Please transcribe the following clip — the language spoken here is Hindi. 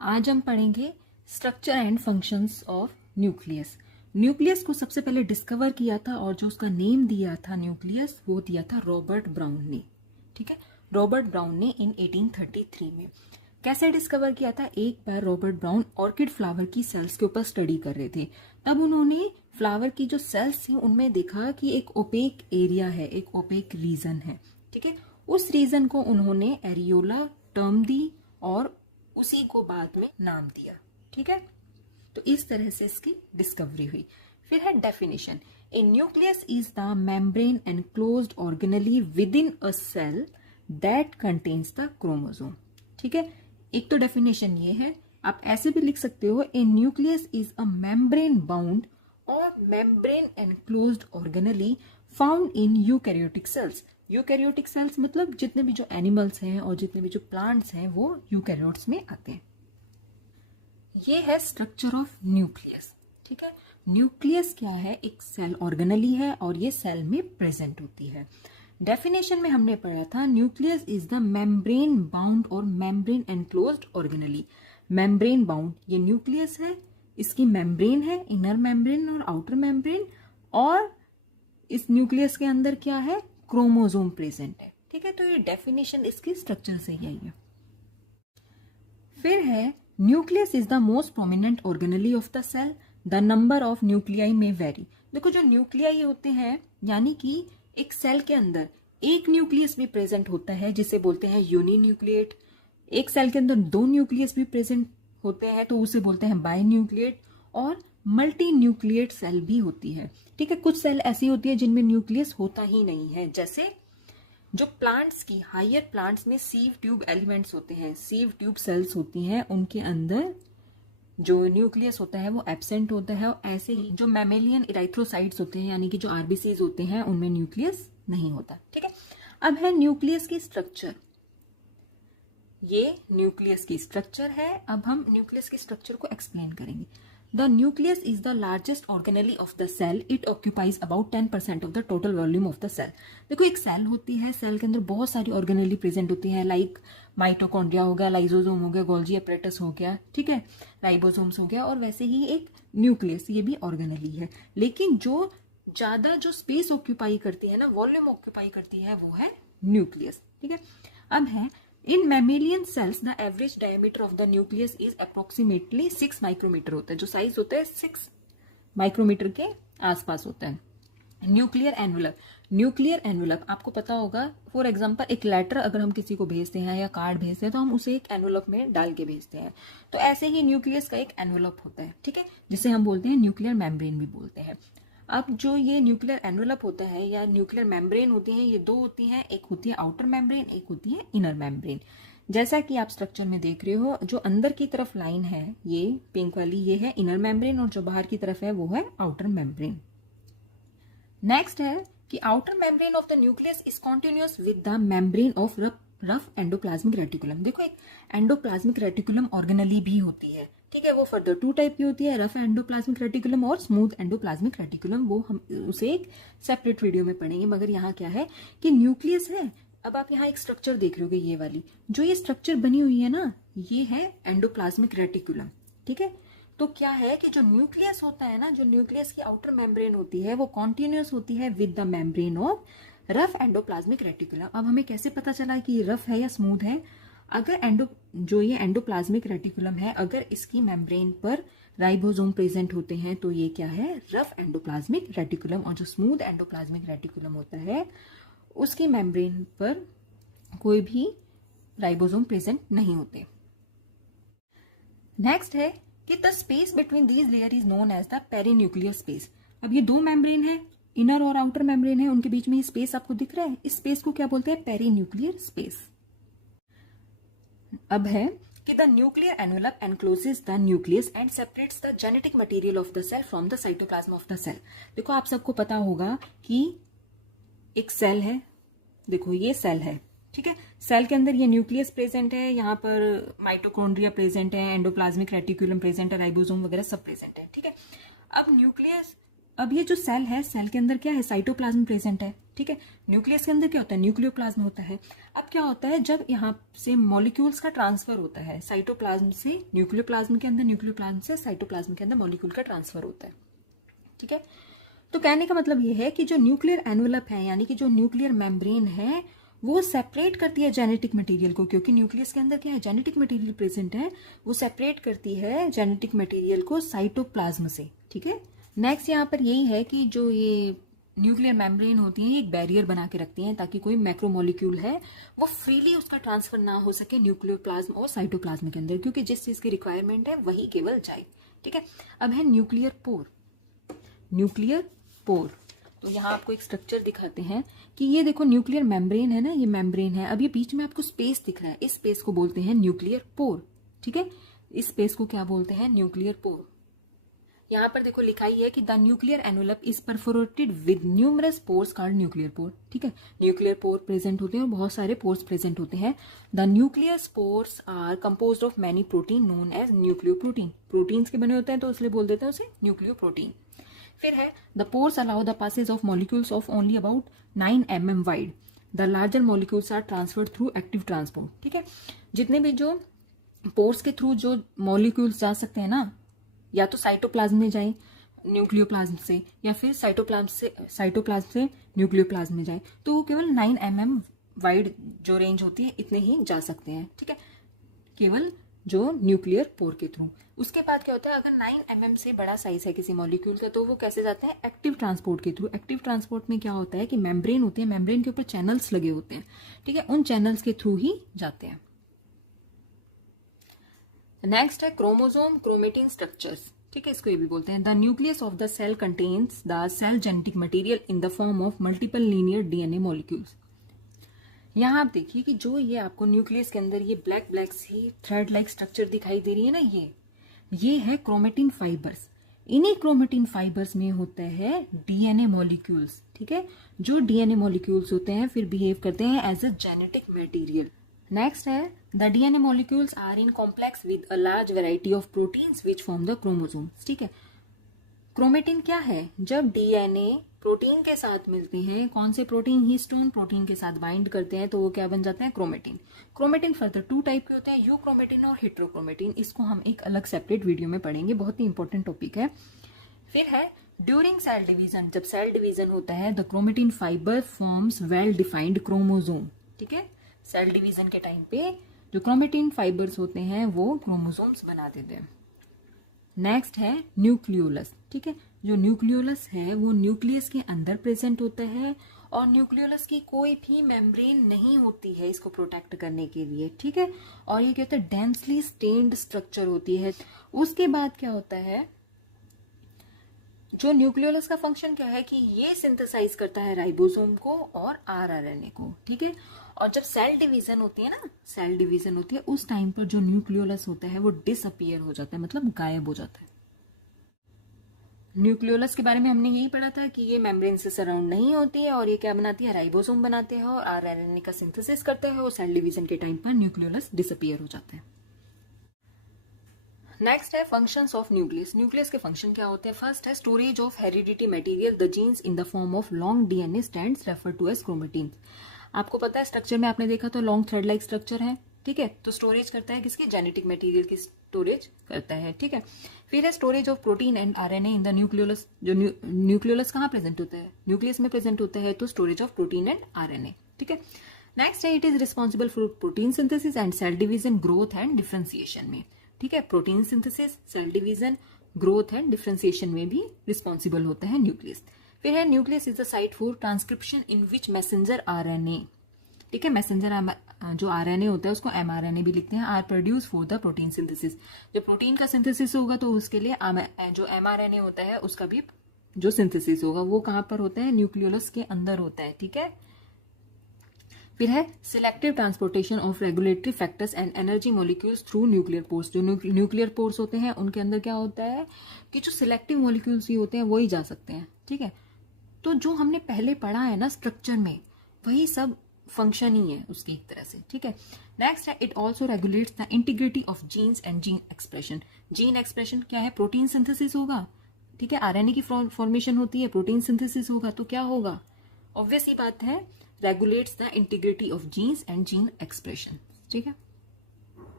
आज हम पढ़ेंगे structure and functions of nucleus. Nucleus को सबसे पहले डिस्कवर किया था और जो उसका नेम दिया था न्यूक्लियस वो दिया था रॉबर्ट ब्राउन ने। ठीक है, रॉबर्ट ब्राउन ने इन 1833 में। कैसे डिस्कवर किया था? एक बार रॉबर्ट ब्राउन ऑर्किड फ्लावर की सेल्स के ऊपर स्टडी कर रहे थे। तब उन्होंने फ्लावर की जो सेल्स थी उनमें देखा कि एक ओपेक एरिया है, एक ओपेक रीजन है। ठीक है, उस रीजन को उन्होंने एरियोला टर्म दी और उसी को बाद में नाम दिया। ठीक है, तो इस तरह से इसकी डिस्कवरी हुई। फिर है definition. A nucleus is the membrane enclosed organelle within a cell that contains the chromosome. ठीक है, एक तो डेफिनेशन ये है, आप ऐसे भी लिख सकते हो, a nucleus is a membrane bound or membrane enclosed organelle found in eukaryotic cells. Eukaryotic cells मतलब जितने भी जो एनिमल्स हैं और जितने भी जो प्लांट्स हैं वो यूकैरियोट्स में आते हैं। ये है स्ट्रक्चर ऑफ न्यूक्लियस। ठीक है, न्यूक्लियस क्या है? एक सेल ऑर्गेनेली है और ये सेल में प्रेजेंट होती है। डेफिनेशन में हमने पढ़ा था nucleus is the membrane bound or membrane enclosed organelle. Membrane bound ये न्यूक्लियस है, इसकी मेम्ब्रेन है, इनर मेम्ब्रेन और आउटर मेम्ब्रेन, और इस न्यूक्लियस के अंदर क्या है? क्रोमोसोम प्रेजेंट है। ठीक है, तो ये डेफिनेशन इसकी स्ट्रक्चर से यही है। फिर है nucleus is the most prominent organelle of the cell, the number of nuclei may vary. देखो, जो न्यूक्लियाई होते हैं यानी कि एक सेल के अंदर एक न्यूक्लियस भी प्रेजेंट होता है जिसे बोलते हैं यूनिन्यूक्लिएट। एक सेल के अंदर दो न्यूक्लियस भी प्रेजेंट होते हैं तो उसे बोलते हैं बाई न्यूक्लिएट। और मल्टी न्यूक्लिएट सेल भी होती है। ठीक है, कुछ सेल ऐसी होती है जिनमें न्यूक्लियस होता ही नहीं है, जैसे जो प्लांट्स की हायर प्लांट्स में सीव ट्यूब एलिमेंट्स होते हैं, सीव ट्यूब सेल्स होती हैं, उनके अंदर जो न्यूक्लियस होता है वो एब्सेंट होता है। और ऐसे ही जो मैमेलियन इराइथ्रोसाइट्स होते हैं यानी कि जो आरबीसीज होते हैं उनमें न्यूक्लियस नहीं होता। ठीक है, अब है न्यूक्लियस की स्ट्रक्चर। ये न्यूक्लियस की स्ट्रक्चर है। अब हम न्यूक्लियस की स्ट्रक्चर को एक्सप्लेन करेंगे। The nucleus is the largest organelle of the cell, it occupies about 10% of the total volume of the cell. देखो, एक सेल होती है, सेल के अंदर बहुत सारी ऑर्गेनेली प्रेजेंट होती है, लाइक माइटोकॉन्ड्रिया हो गया, लाइजोसोम हो गया, गोल्जी एपरेटस हो गया, ठीक है, राइबोसोम्स हो गया, और वैसे ही एक न्यूक्लियस ये भी ऑर्गेनेली है। लेकिन जो ज्यादा जो स्पेस ऑक्यूपाई करती है ना, वॉल्यूम ऑक्यूपाई करती है, वो है न्यूक्लियस। ठीक है, अब है in mammalian cells the average diameter of the nucleus is approximately 6 micrometre होता है। जो साइज होता है 6 माइक्रोमीटर के आसपास होता है। Nuclear envelope. न्यूक्लियर एनवलप आपको पता होगा, फॉर एग्जांपल एक लेटर अगर हम किसी को भेजते हैं या कार्ड भेजते हैं तो हम उसे एक एनवलप में डाल के भेजते हैं। तो ऐसे ही न्यूक्लियस का एक एनवलप होता है, ठीक है, जिसे हम बोलते हैं न्यूक्लियर मेम्ब्रेन भी बोलते हैं। अब जो ये न्यूक्लियर एनवलप होता है या न्यूक्लियर मेम्ब्रेन होती है, ये दो होती हैं, एक होती है आउटर मेम्ब्रेन, एक होती है इनर मेम्ब्रेन। जैसा कि आप स्ट्रक्चर में देख रहे हो, जो अंदर की तरफ लाइन है ये पिंक वाली, ये है इनर मेम्ब्रेन, और जो बाहर की तरफ है वो है आउटर मेम्ब्रेन। नेक्स्ट है कि outer membrane of the nucleus is continuous with the membrane of rough endoplasmic reticulum. देखो, एक एंडोप्लाज्मिक रेटिकुलम ऑर्गेनेली भी होती है। ठीक है, वो फर्दर 2 टाइप की होती है, रफ एंडोप्लाज्मिक रेटिकुलम और स्मूथ एंडोप्लाज्मिक रेटिकुलम। वो हम उसे एक सेपरेट वीडियो में पढ़ेंगे। मगर यहाँ क्या है कि न्यूक्लियस है। अब आप यहाँ एक स्ट्रक्चर देख रहे होगे, ये वाली जो ये स्ट्रक्चर बनी हुई है ना, ये है एंडोप्लाज्मिक रेटिकुलम। ठीक है, तो क्या है कि जो न्यूक्लियस होता है ना, जो न्यूक्लियस की आउटर मेम्ब्रेन होती है वो कॉन्टिन्यूअस होती है with the membrane of rough endoplasmic reticulum. अब हमें कैसे पता चला कि ये रफ है या स्मूथ है? अगर जो ये एंडोप्लाज्मिक रेटिकुलम है, अगर इसकी मेम्ब्रेन पर राइबोसोम प्रेजेंट होते हैं तो ये क्या है? Rough endoplasmic reticulum. और जो स्मूथ एंडोप्लाज्मिक रेटिकुलम होता है उसकी मेम्ब्रेन पर कोई भी राइबोसोम प्रेजेंट नहीं होते। नेक्स्ट है कि the space between these layer is known as the perinuclear space. अब ये दो मेम्ब्रेन है, इनर और आउटर मेम्ब्रेन है, उनके बीच में ये स्पेस आपको दिख रहा है, इस स्पेस को क्या बोलते हैं? Perinuclear space. अब है कि the nuclear envelope encloses the nucleus and separates the genetic material of the cell from the cytoplasm of the cell. देखो, आप सबको पता होगा कि एक सेल है, देखो ये सेल है, ठीक है, सेल के अंदर ये न्यूक्लियस प्रेजेंट है, यहाँ पर माइटोकॉन्ड्रिया प्रेजेंट है, एंडोप्लाज्मिक रेटिकुलम प्रेजेंट है, राइबोसोम वगैरह सब प्रेजेंट है। ठीक है, अब न्यूक्लियस अब ये जो सेल है, सेल के अंदर क्या है, साइटोप्लाज्म प्रेजेंट है, ठीक है। न्यूक्लियस के अंदर क्या होता है, न्यूक्लियोप्लाज्म होता है। अब क्या होता है, जब यहाँ से मॉलिक्यूल्स का ट्रांसफर होता है साइटोप्लाज्म से न्यूक्लियोप्लाज्म के अंदर, न्यूक्लियोप्लाज्म से साइटोप्लाज्म के अंदर मॉलिक्यूल का ट्रांसफर होता है, ठीक है। तो कहने का मतलब ये है कि जो न्यूक्लियर एनवेलप है, यानी कि जो न्यूक्लियर मेम्ब्रेन है, वो सेपरेट करती है जेनेटिक मटेरियल को, क्योंकि न्यूक्लियस के अंदर क्या है, जेनेटिक मटेरियल प्रेजेंट है, वो सेपरेट करती है जेनेटिक मटेरियल को साइटोप्लाज्म से, ठीक है। नेक्स्ट यहाँ पर यही है कि जो ये न्यूक्लियर मेम्ब्रेन होती है, एक बैरियर बना के रखती हैं ताकि कोई मैक्रोमोलिक्यूल है वो फ्रीली उसका ट्रांसफर ना हो सके न्यूक्लियोप्लाज्म और साइटोप्लाज्म के अंदर, क्योंकि जिस चीज की रिक्वायरमेंट है वही केवल जाए, ठीक है। अब है न्यूक्लियर पोर। न्यूक्लियर पोर, तो यहाँ आपको एक स्ट्रक्चर दिखाते हैं कि ये देखो न्यूक्लियर मेम्ब्रेन है ना, ये मेम्ब्रेन है। अब ये बीच में आपको स्पेस दिख रहा है, इस स्पेस को बोलते हैं न्यूक्लियर पोर, ठीक है। इस स्पेस को क्या बोलते हैं, न्यूक्लियर पोर। यहाँ पर देखो लिखा ही है कि the nuclear envelope is perforated with numerous pores called nuclear pore, ठीक है। न्यूक्लियर पोर प्रेजेंट होते हैं और बहुत सारे पोर्स प्रेजेंट होते हैं। The nuclear pores are composed of many protein known as nucleoprotein. Proteins के बने होते हैं तो इसलिए बोल देते हैं उसे न्यूक्लियोप्रोटीन। फिर है the pores allow the passage of molecules of only about 9 mm wide. The larger molecules are transferred through active transport, ठीक है। जितने भी जो पोर्स के थ्रू जो मॉलिक्यूल्स जा सकते हैं ना, या तो साइटोप्लाज्म में जाए न्यूक्लियोप्लाज्म से, या फिर साइटोप्लाज्म से न्यूक्लियोप्लाज्म में जाए, तो वो केवल 9 mm वाइड जो रेंज होती है इतने ही जा सकते हैं, ठीक है, केवल जो न्यूक्लियर पोर के थ्रू। उसके बाद क्या होता है, अगर 9 mm से बड़ा साइज है किसी मॉलिक्यूल का, तो वो कैसे जाते हैं, एक्टिव ट्रांसपोर्ट के थ्रू। एक्टिव ट्रांसपोर्ट में क्या होता है कि मेम्ब्रेन होती है, मेम्ब्रेन के ऊपर चैनल्स लगे होते हैं, ठीक है, उन चैनल्स के थ्रू ही जाते हैं। नेक्स्ट है क्रोमोसोम क्रोमेटिन स्ट्रक्चर्स, ठीक है, इसको ये भी बोलते हैं। The nucleus of the cell contains the cell genetic material in the form of multiple linear DNA molecules. यहाँ आप देखिए कि जो ये आपको न्यूक्लियस के अंदर ये ब्लैक ब्लैक सी थ्रेड लाइक स्ट्रक्चर दिखाई दे रही है ना, ये है क्रोमेटिन फाइबर्स। इन्हीं क्रोमेटिन फाइबर्स में होते हैं डीएनए मॉलिक्यूल्स, ठीक है। जो डीएनए मॉलिक्यूल्स होते हैं फिर बिहेव करते हैं as a genetic material. Next है the DNA molecules are in complex with a large variety of proteins which form the chromosomes, ठीक है। क्रोमेटिन क्या है, जब डीएनए प्रोटीन के साथ मिलते हैं, कौन से प्रोटीन, हिस्टोन प्रोटीन के साथ बाइंड करते हैं, तो वो क्या बन जाते हैं, क्रोमेटिन। क्रोमेटिन फर्दर 2 टाइप के होते हैं, यूक्रोमेटिन और हेट्रोक्रोमेटिन। इसको हम एक अलग सेपरेट वीडियो में पढ़ेंगे, बहुत ही इंपॉर्टेंट टॉपिक है। फिर है ड्यूरिंग सेल डिवीजन, जब सेल डिवीजन होता है the chromatin fibre forms well defined chromosome, ठीक है। सेल डिवीजन के टाइम पे जो क्रोमेटिन फाइबर्स होते हैं वो क्रोमोसोम्स बना देते हैं। नेक्स्ट है न्यूक्लियोलस, ठीक है। जो न्यूक्लियोलस है वो न्यूक्लियस के अंदर प्रेजेंट होता है, और न्यूक्लियोलस की कोई भी मेम्ब्रेन नहीं होती है इसको प्रोटेक्ट करने के लिए, ठीक है। और ये क्या होता है, डेंसली स्टेन्ड स्ट्रक्चर होती है। उसके बाद क्या होता है, जो न्यूक्लियोलस का फंक्शन क्या है कि ये सिंथेसाइज करता है राइबोसोम को और आरआरएनए को, ठीक है। और जब सेल डिवीजन होती है ना, सेल डिवीजन होती है, उस टाइम पर जो न्यूक्लियोलस होता है वो डिसअपियर हो जाता है, मतलब गायब हो जाता है। न्यूक्लियोलस के बारे में हमने यही पढ़ा था कि ये मेम्ब्रेन से सराउंड नहीं होती है, और ये क्या बनाती है, राइबोसोम बनाते हैं और आरआरएनए का सिंथेसिस करते हैं, और सेल डिवीजन के टाइम पर न्यूक्लियोलस डिसअपियर हो जाते हैं। नेक्स्ट है फंक्शंस ऑफ न्यूक्लियस। न्यूक्लियस के फंक्शन क्या होते हैं, फर्स्ट है storage of heredity material the genes in the form of long DNA strands refer to as chromatin. आपको पता है स्ट्रक्चर में आपने देखा तो लॉन्ग थ्रेड लाइक स्ट्रक्चर है, ठीक है। तो स्टोरेज करता है किसकी, जेनेटिक मटेरियल की स्टोरेज करता है, ठीक है। फिर है storage of protein and RNA in the nucleolus. जो न्यूक्लियोलस कहाँ प्रेजेंट होता है, न्यूक्लियस में प्रेजेंट होता है, तो storage of protein and RNA, ठीक है। नेक्स्ट है it is responsible for protein synthesis and cell division, growth and differentiation में, ठीक है। Protein synthesis, cell division, growth and differentiation में भी रिस्पॉन्सिबल होता है न्यूक्लियस। फिर है nucleus is the site for transcription in which messenger RNA, ठीक है। मैसेंजर जो आरएनए होता है उसको एमआरएनए भी लिखते हैं, are produce for the protein synthesis. जब प्रोटीन का सिंथेसिस होगा तो उसके लिए जो एमआरएनए होता है उसका भी जो सिंथेसिस होगा वो कहां पर होता है, न्यूक्लियोलस के अंदर होता है, ठीक है। फिर है selective transportation of regulatory factors and energy molecules through nuclear pores. जो न्यूक्लियर पोर्स होते हैं उनके अंदर क्या होता है कि जो सिलेक्टिव मॉलिक्यूल्स ही होते हैं वो ही जा सकते हैं, ठीक है। तो जो हमने पहले पढ़ा है ना स्ट्रक्चर में, वही सब फंक्शन ही है उसकी एक तरह से, ठीक है। नेक्स्ट है it also regulates the integrity of genes and gene expression. Gene expression क्या है, प्रोटीन सिंथेसिस होगा, ठीक है, आरएनए की फॉर्मेशन होती है, प्रोटीन सिंथेसिस होगा, तो क्या होगा, ऑब्वियस ही बात है, regulates the integrity of genes and gene expression. ठीक है।